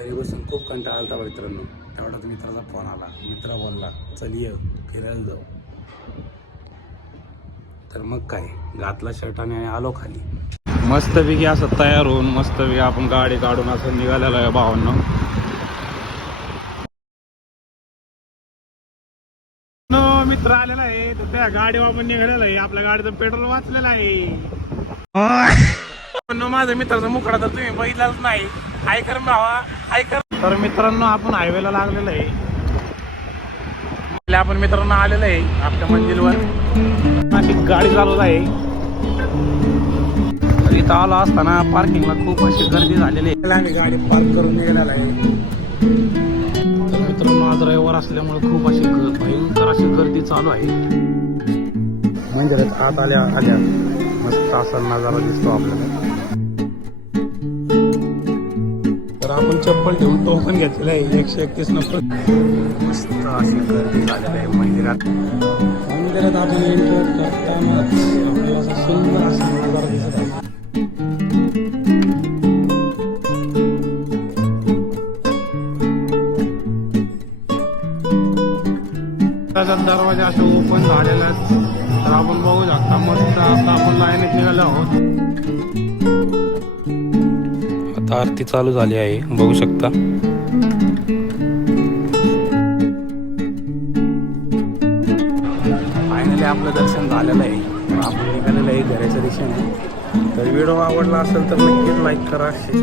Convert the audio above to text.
घरी बसून खूप कंटाळा आलता मित्रांनो. तेवढाच मित्राचा फोन आला. मित्र बोलला चल ये फिरायला जाऊ. तर मग काय घातला शर्ट आणि आलो खाली. मस्तपैकी असं तयार होऊन मस्तपैकी आपण गाडी काढून असं निघालेलं आहे भावांनो. मित्र आलेला आहे तर त्या गाडीवर आपण निघालेला आहे. आपल्या गाडीचं पेट्रोल वाचलेलं आहे. माझ्या मित्राचा मुकडा तर तुम्ही बघितलाच नाही. हाय कर भावा हाय कर. तर मित्रांनो आपण हायवेला लागलेलो आहे. आपण मित्रांनो आलेलो आहे आपल्या मंजिलवर. अशी गाडी चालवत आहे. इथं आलो असताना पार्किंगला खूप अशी गर्दी झालेली आहे. आम्ही गाडी पार्क करून निघालेला आहे. मित्रांनो आज रविवार असल्यामुळे खूप अशी भयंकर अशी गर्दी चालू आहे. मंदिरात आत आल्या मस्त असा नजारा दिसतो आपल्याला. तर आपण चप्पल घेऊन टोकन घेतलेलं आहे 131 नंबर. मस्त अशी गर्दी झालेली आहे मंदिरात. आपण एंटर करताना आपल्याला असा सुंदर असा नजारा दिसत आहे. दरवाजा असे ओपन झालेला आहे. तर आपण बघू शकता मस्त आता आपण लाईनीत निघालो आहोत. आता आरती चालू झाली आहे बघू शकता. फायनली आपलं दर्शन झालेलं आहे. आपण निघालेलं आहे घराच्या दिशेने. तर व्हिडिओ आवडला असेल तर नक्कीच लाईक करा.